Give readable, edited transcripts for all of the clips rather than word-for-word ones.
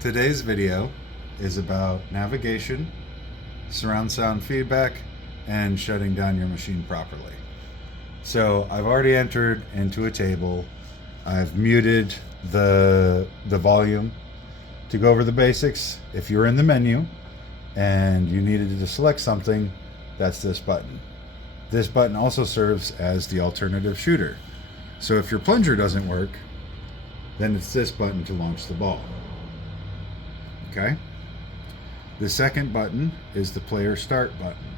Today's video is about navigation, surround sound feedback, and shutting down your machine properly. So I've already entered into a table. I've muted the volume. To go over the basics, if you're in the menu and you needed to select something, that's this button. This button also serves as the alternative shooter. So if your plunger doesn't work, then it's this button to launch the ball. Okay? The second button is the player start button.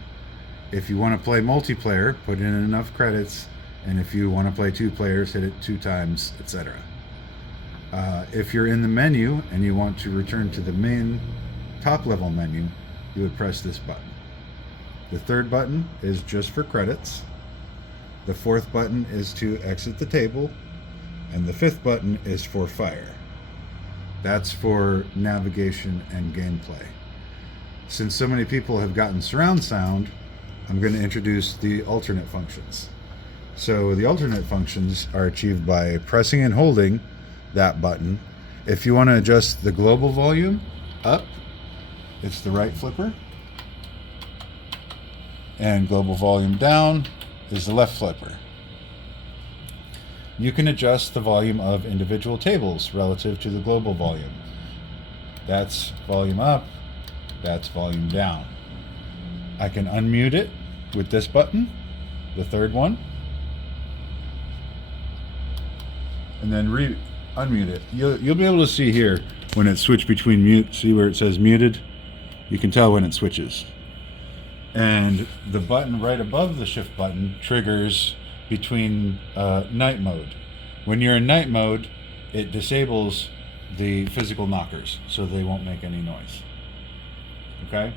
If you want to play multiplayer, put in enough credits, and if you want to play two players, hit it 2 times, etc. If you're in the menu and you want to return to the main top level menu, you would press this button. The third button is just for credits. The fourth button is to exit the table, and the fifth button is for fire. That's for navigation and gameplay. Since so many people have gotten surround sound, I'm going to introduce the alternate functions. So the alternate functions are achieved by pressing and holding that button. If you want to adjust the global volume up, it's the right flipper. And global volume down is the left flipper. You can adjust the volume of individual tables relative to the global volume. That's volume up, that's volume down. I can unmute it with this button, the third one, and then unmute it. You'll be able to see here when it switched between mute. See where it says muted? You can tell when it switches. And the button right above the shift button triggers between night mode. When you're in night mode, it disables the physical knockers so they won't make any noise. Okay?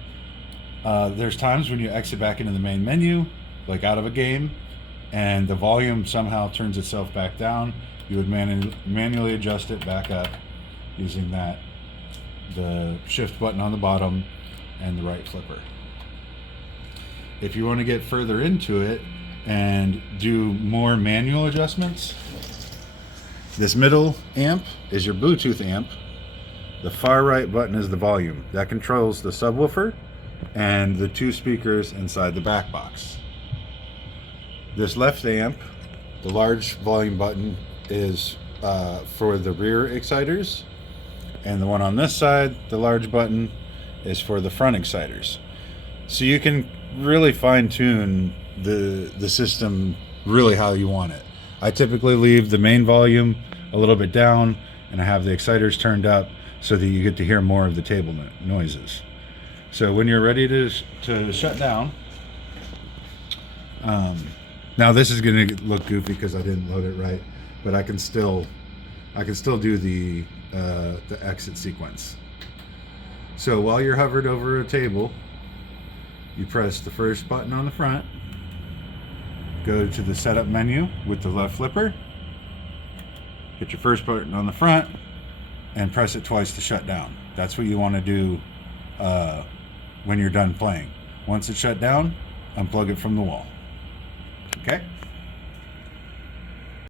There's times when you exit back into the main menu, like out of a game, and the volume somehow turns itself back down. You would manually adjust it back up using the shift button on the bottom and the right flipper. If you want to get further into it and do more manual adjustments, this middle amp is your Bluetooth amp. The far right button is the volume. That controls the subwoofer and the 2 speakers inside the back box. This left amp, the large volume button, is for the rear exciters, and the one on this side, the large button, is for the front exciters. So you can really fine-tune the system really how you want it. I typically leave the main volume a little bit down, and I have the exciters turned up so that you get to hear more of the table noises. So when you're ready to shut down, now this is going to look goofy because I didn't load it right, but I can still do the exit sequence. So while you're hovered over a table, you press the first button on the front, go to the setup menu with the left flipper, hit your first button on the front, and press it twice to shut down. That's what you want to do when you're done playing. Once it's shut down, unplug it from the wall. Okay?